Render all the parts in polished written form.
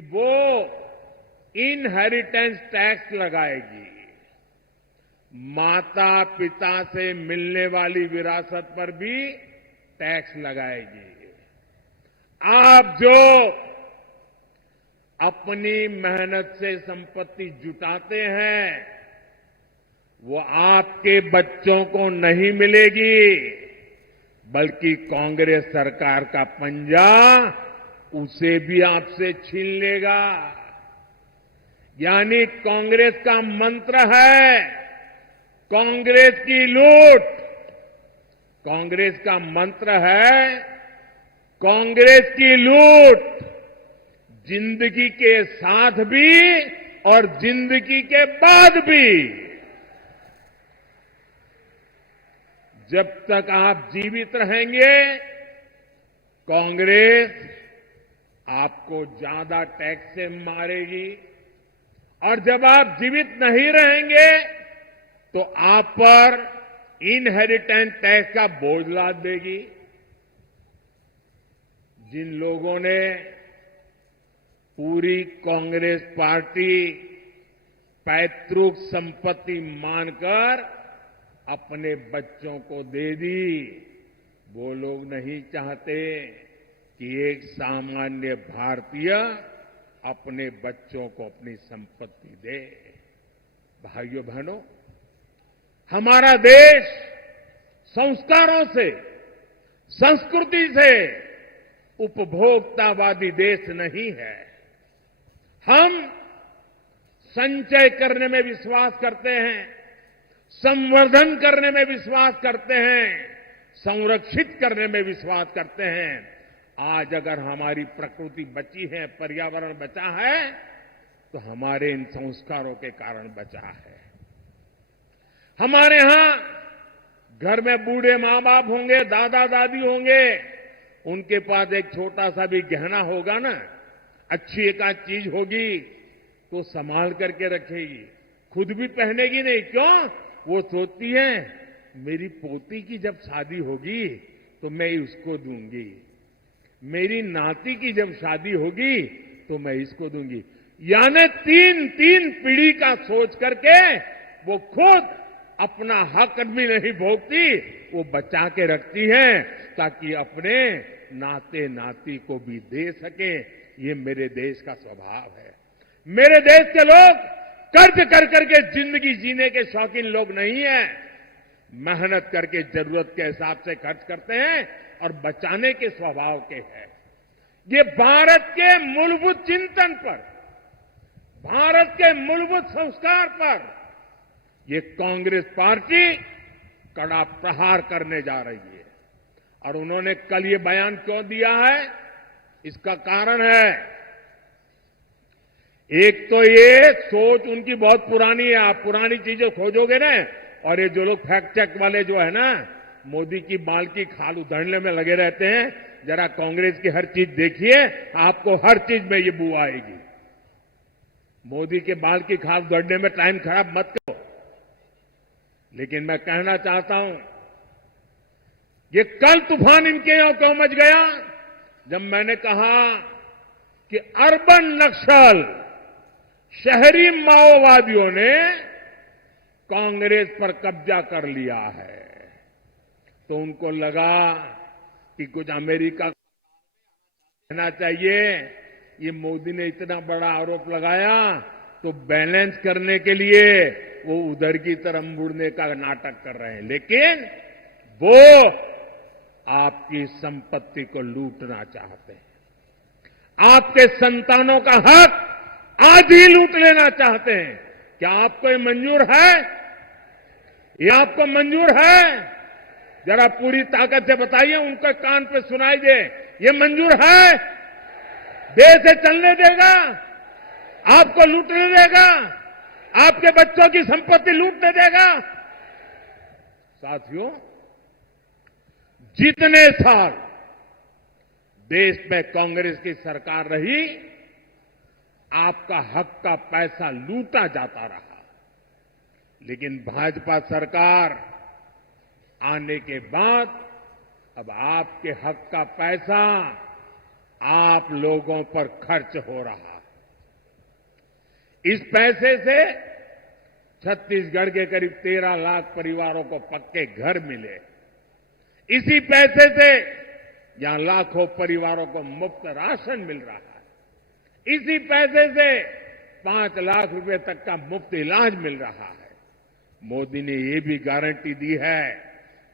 वो inheritance tax लगाएगी, माता पिता से मिलने वाली विरासत पर भी टैक्स लगाएगी। आप जो अपनी मेहनत से संपत्ति जुटाते हैं वो आपके बच्चों को नहीं मिलेगी, बल्कि कांग्रेस सरकार का पंजा उसे भी आपसे छीन लेगा। यानी कांग्रेस का मंत्र है कांग्रेस की लूट, कांग्रेस का मंत्र है कांग्रेस की लूट, जिंदगी के साथ भी और जिंदगी के बाद भी। जब तक आप जीवित रहेंगे कांग्रेस आपको ज्यादा टैक्स से मारेगी, और जब आप जीवित नहीं रहेंगे तो आप पर इनहेरिटेंस टैक्स का बोझ लाद देगी। जिन लोगों ने पूरी कांग्रेस पार्टी पैतृक संपत्ति मानकर अपने बच्चों को दे दी, वो लोग नहीं चाहते कि एक सामान्य भारतीय अपने बच्चों को अपनी संपत्ति दे। भाइयों बहनों, हमारा देश संस्कारों से, संस्कृति से उपभोक्तावादी देश नहीं है। हम संचय करने में विश्वास करते हैं, संवर्धन करने में विश्वास करते हैं, संरक्षित करने में विश्वास करते हैं। आज अगर हमारी प्रकृति बची है, पर्यावरण बचा है, तो हमारे इन संस्कारों के कारण बचा है। हमारे यहां घर में बूढ़े मां बाप होंगे, दादा दादी होंगे, उनके पास एक छोटा सा भी गहना होगा ना, अच्छी एक आध चीज होगी तो संभाल करके रखेगी, खुद भी पहनेगी नहीं। क्यों? वो सोचती है मेरी पोती की जब शादी होगी तो मैं उसको दूंगी, मेरी नाती की जब शादी होगी तो मैं इसको दूंगी। यानी तीन तीन पीढ़ी का सोच करके वो खुद अपना हक भी नहीं भोगती, वो बचा के रखती है ताकि अपने नाते नाती को भी दे सके। ये मेरे देश का स्वभाव है। मेरे देश के लोग कर्ज कर करके जिंदगी जीने के शौकीन लोग नहीं है, मेहनत करके जरूरत के हिसाब से खर्च करते हैं और बचाने के स्वभाव के हैं। ये भारत के मूलभूत चिंतन पर, भारत के मूलभूत संस्कार पर ये कांग्रेस पार्टी कड़ा प्रहार करने जा रही है। और उन्होंने कल ये बयान क्यों दिया है, इसका कारण है, एक तो ये सोच उनकी बहुत पुरानी है। आप पुरानी चीजें खोजोगे ना, और ये जो लोग फैक्ट चेक वाले जो है ना, मोदी की बाल की खाल उधेड़ने में लगे रहते हैं, जरा कांग्रेस की हर चीज देखिए, आपको हर चीज में ये बू आएगी। मोदी के बाल की खाल उधेड़ने में टाइम खराब मत करो। लेकिन मैं कहना चाहता हूं, ये कल तूफान इनके यहां क्यों मच गया, जब मैंने कहा कि अर्बन नक्सल, शहरी माओवादियों ने कांग्रेस पर कब्जा कर लिया है, तो उनको लगा कि कुछ अमेरिका कहना चाहिए। ये मोदी ने इतना बड़ा आरोप लगाया तो बैलेंस करने के लिए वो उधर की तरफ मुड़ने का नाटक कर रहे हैं, लेकिन वो आपकी संपत्ति को लूटना चाहते हैं, आपके संतानों का हक आज ही लूट लेना चाहते हैं। क्या आपको ये मंजूर है? ये आपको मंजूर है? जरा पूरी ताकत से बताइए, उनके कान पे सुनाई दे, ये मंजूर है? देश से चलने देगा? आपको लूटने देगा? आपके बच्चों की संपत्ति लूटने देगा? साथियों, जितने साल देश में कांग्रेस की सरकार रही, आपका हक का पैसा लूटा जाता रहा। लेकिन भाजपा सरकार आने के बाद अब आपके हक का पैसा आप लोगों पर खर्च हो रहा है। इस पैसे से छत्तीसगढ़ के करीब 13 लाख परिवारों को पक्के घर मिले। इसी पैसे से यहां लाखों परिवारों को मुफ्त राशन मिल रहा है। इसी पैसे से 5 लाख रुपए तक का मुफ्त इलाज मिल रहा है। मोदी ने ये भी गारंटी दी है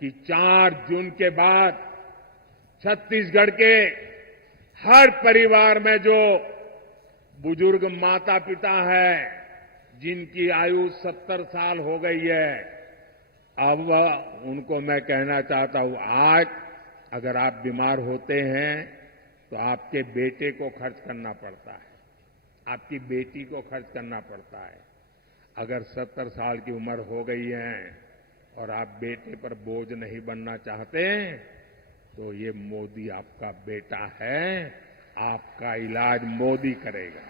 कि 4 जून के बाद छत्तीसगढ़ के हर परिवार में जो बुजुर्ग माता पिता है, जिनकी आयु 70 साल हो गई है, अब उनको मैं कहना चाहता हूं, आज अगर आप बीमार होते हैं तो आपके बेटे को खर्च करना पड़ता है, आपकी बेटी को खर्च करना पड़ता है। अगर 70 साल की उम्र हो गई है और आप बेटे पर बोझ नहीं बनना चाहते, तो ये मोदी आपका बेटा है, आपका इलाज मोदी करेगा,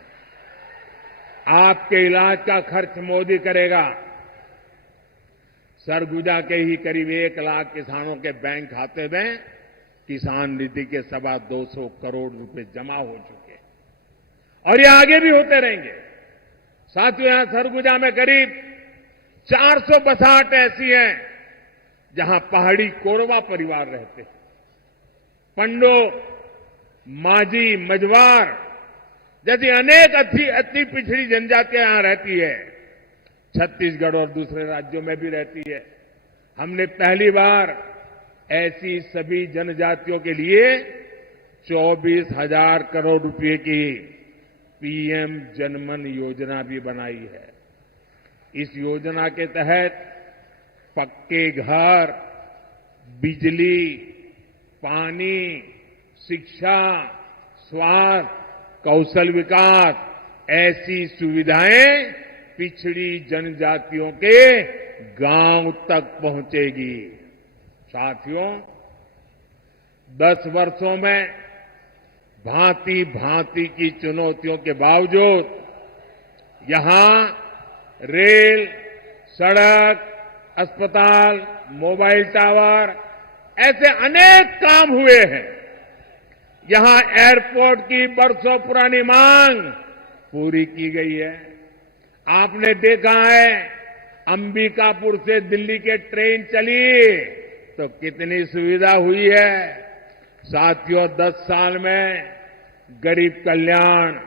आपके इलाज का खर्च मोदी करेगा। सरगुजा के ही करीब 1 लाख किसानों के बैंक खाते में किसान निधि के 225 करोड़ रुपए जमा हो चुके हैं और ये आगे भी होते रहेंगे। साथियों, यहां सरगुजा में करीब 400 बसाहट ऐसी हैं जहां पहाड़ी कोरवा परिवार रहते हैं। पंडो, माझी, मझवार जैसी अनेक अति पिछड़ी जनजातियां यहां रहती है। छत्तीसगढ़ और दूसरे राज्यों में भी रहती है। हमने पहली बार ऐसी सभी जनजातियों के लिए 24,000 करोड़ रुपए की पीएम जनमन योजना भी बनाई है। इस योजना के तहत पक्के घर, बिजली, पानी, शिक्षा, स्वास्थ्य, कौशल विकास ऐसी सुविधाएं पिछड़ी जनजातियों के गांव तक पहुंचेगी। साथियों, 10 वर्षों में भांति भांति की चुनौतियों के बावजूद यहां रेल, सड़क, अस्पताल, मोबाइल टावर ऐसे अनेक काम हुए हैं। यहां एयरपोर्ट की बरसों पुरानी मांग पूरी की गई है। आपने देखा है अंबिकापुर से दिल्ली के ट्रेन चली तो कितनी सुविधा हुई है। साथियों, 10 साल में गरीब कल्याण,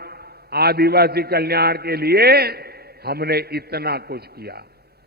आदिवासी कल्याण के लिए हमने इतना कुछ किया।